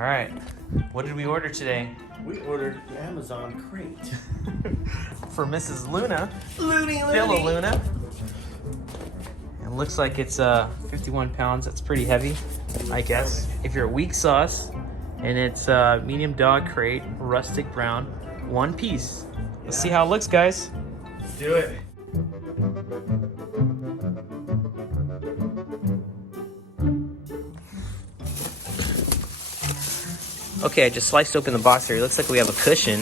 All right. What did we order today? We ordered the Amazon crate. For Mrs. Luna. Looney. Hello, Luna. It looks like it's 51 pounds. That's pretty heavy, I guess. If you're a weak sauce, and it's medium dog crate, rustic brown, one piece. Let's see how it looks, guys. Let's do it. Okay, I just sliced open the box here. It looks like we have a cushion,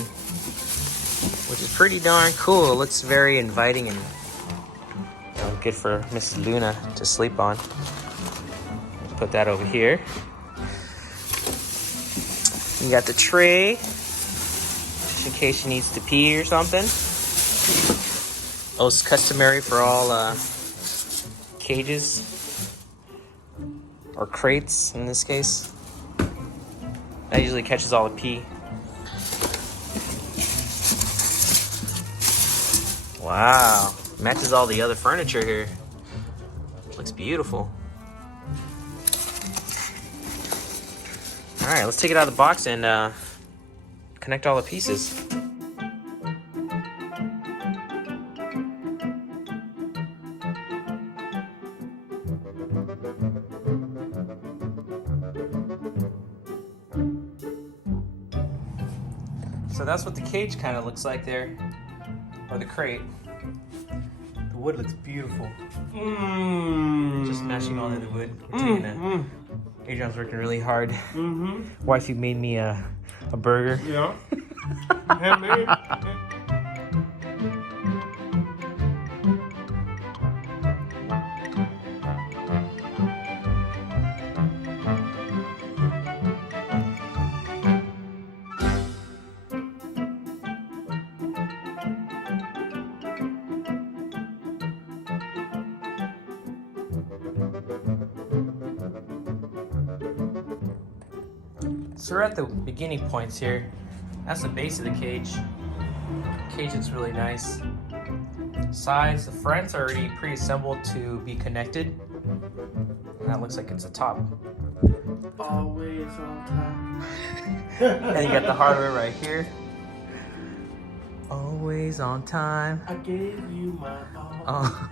which is pretty darn cool. It looks very inviting and good for Miss Luna to sleep on. Put that over here. You got the tray, just in case she needs to pee or something. Oh, it's customary for all cages, or crates in this case. That usually catches all the pee. Wow, matches all the other furniture here. Looks beautiful. All right, let's take it out of the box and connect all the pieces. So that's what the cage kind of looks like there, or the crate. The wood looks beautiful. Just smashing all the wood. Adrian's working really hard. Wifey made me a burger. Yeah. Handmade. So we're at the beginning points here. That's the base of the cage. Cage looks really nice. Sides, the fronts are already pre-assembled to be connected. And that looks like it's a top. Always on time. And you got the hardware right here. Always on time. I gave you my all. Oh.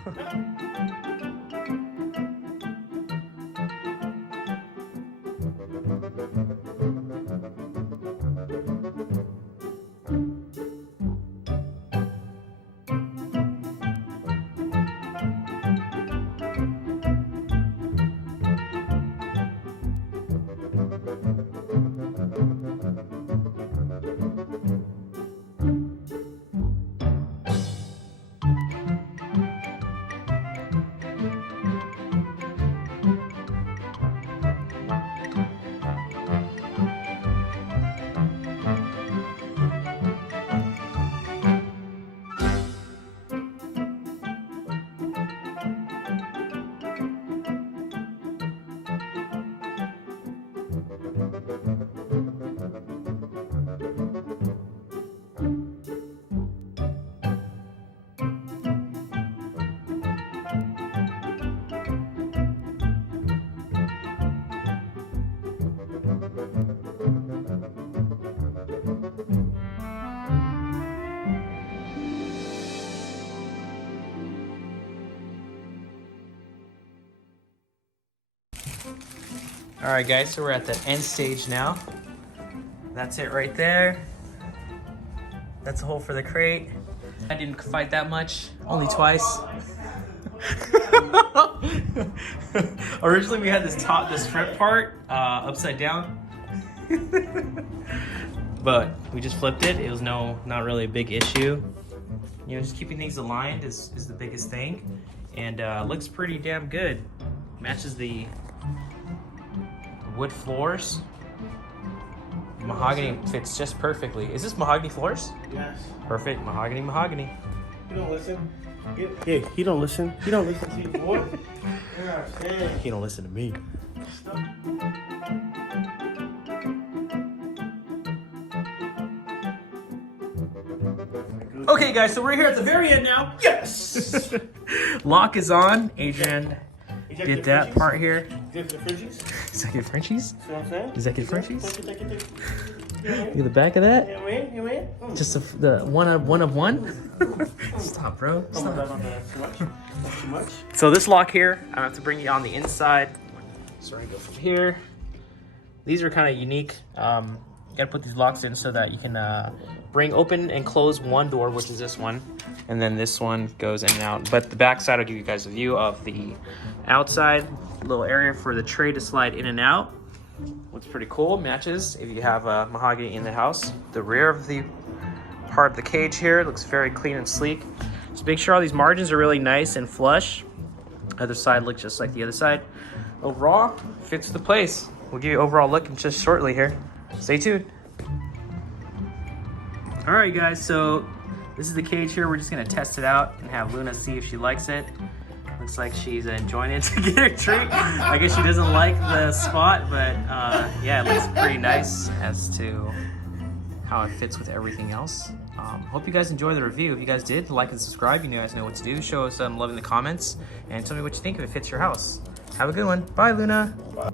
All right, guys, so we're at the end stage now. That's it right there. That's the hole for the crate. I didn't fight that much, only twice. Originally, we had this front part upside down, but we just flipped it. It was not really a big issue. You know, just keeping things aligned is the biggest thing, and looks pretty damn good. Matches the wood floors. Mahogany fits just perfectly. Is this mahogany floors? Yes. Perfect. Mahogany. You don't listen. Yeah, he don't listen. He don't listen to you, boy. Yeah, He don't listen to me. Okay, guys, so we're here at the very end now. Yes. Lock is on. Adrian did that part here. Did the Frenchies? Does that get Frenchies? See what I'm saying? Does that get Frenchies? Take it. Look at the back of that. You win? Just the one of one. Stop, bro. Oh my Stop. God, that's too much. That's too much. So this lock here, I have to bring you on the inside. So we're gonna go from here. These are kind of unique. You gotta put these locks in so that you can bring open and close one door, which is this one, and then this one goes in and out. But the back side will give you guys a view of the outside, little area for the tray to slide in and out. Looks pretty cool. Matches if you have mahogany in the house. The rear of the part of the cage here looks very clean and sleek. Just make sure all these margins are really nice and flush. Other side looks just like the other side. Overall, fits the place. We'll give you an overall look in just shortly here. Stay tuned. All right, guys, so this is the cage here. We're just gonna test it out and have Luna see if she likes it. Looks like she's enjoying it to get her treat. I guess she doesn't like the spot, but yeah, it looks pretty nice as to how it fits with everything else. Hope you guys enjoyed the review. If you guys did, like and subscribe. You guys know what to do. Show us some love in the comments and tell me what you think if it fits your house. Have a good one. Bye, Luna. Bye.